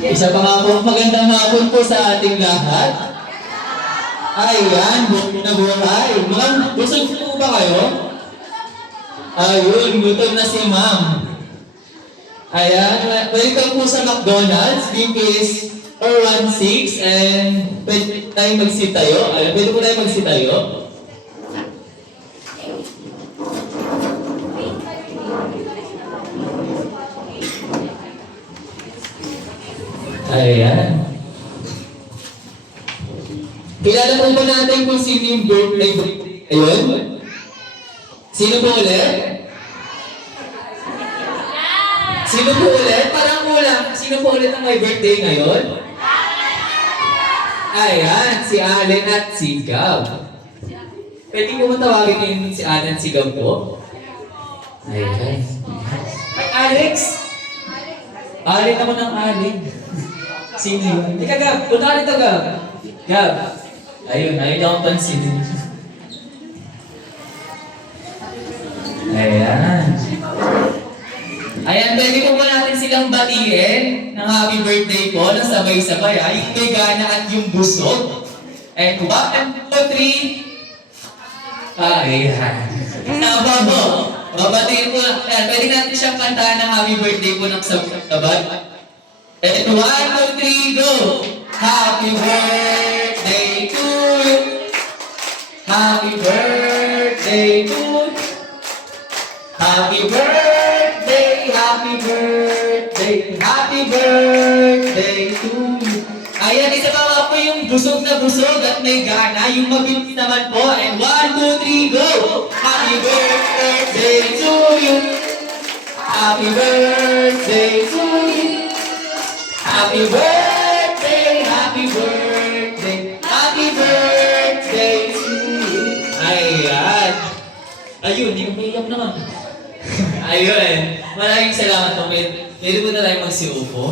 Isa pa nga po, magandang hapon po sa ating lahat. Ayan, buhay na buhay. Ma'am, busog po ba kayo? Ayun, gutom na si ma'am. Ayan, welcome po sa McDonald's, BPS 416, and pwede tayo magsitayo. Ayan, pwede po tayo magsitayo. Ayan. Kilala po ba natin kung sino yung birthday ngayon? Sino po ulit? Sino po ulit? Parang kulang. Sino po ulit ang may birthday ngayon? Ayan, si Allen at si Gab. Pwede ko matawagin yung si Allen at si Gab po? Ayan. Ay, Alex! Allen ako ng Allen. Sino yun? Ika Gab, punta ka rito Gab. Gab. Ayun, ayun akong pansin. Ayan. Ayan, pwede po ba natin silang batiin ng happy birthday po ng sabay-sabay ha? Yung may gana at yung busog. And 1, 2, 3. Ayan. Tama po. Babatiin po. Ayan, pwede natin siyang kantahan ng happy birthday po ng sabay-sabay. And 1, 2, 3, go! Happy birthday to you. Happy birthday to you. Happy birthday, happy birthday, happy birthday to you. Ayan, isa pa nga po yung busog na busog at may gana. Yung mabilis naman po. And 1, 2, 3, go! Happy birthday to you. Happy birthday to you. Happy birthday, happy birthday, happy birthday to you. Ayan. Ayun, hindi ko maiyak naman. Ayun. Maraming salamat po. Pwede po na tayo magsiupo.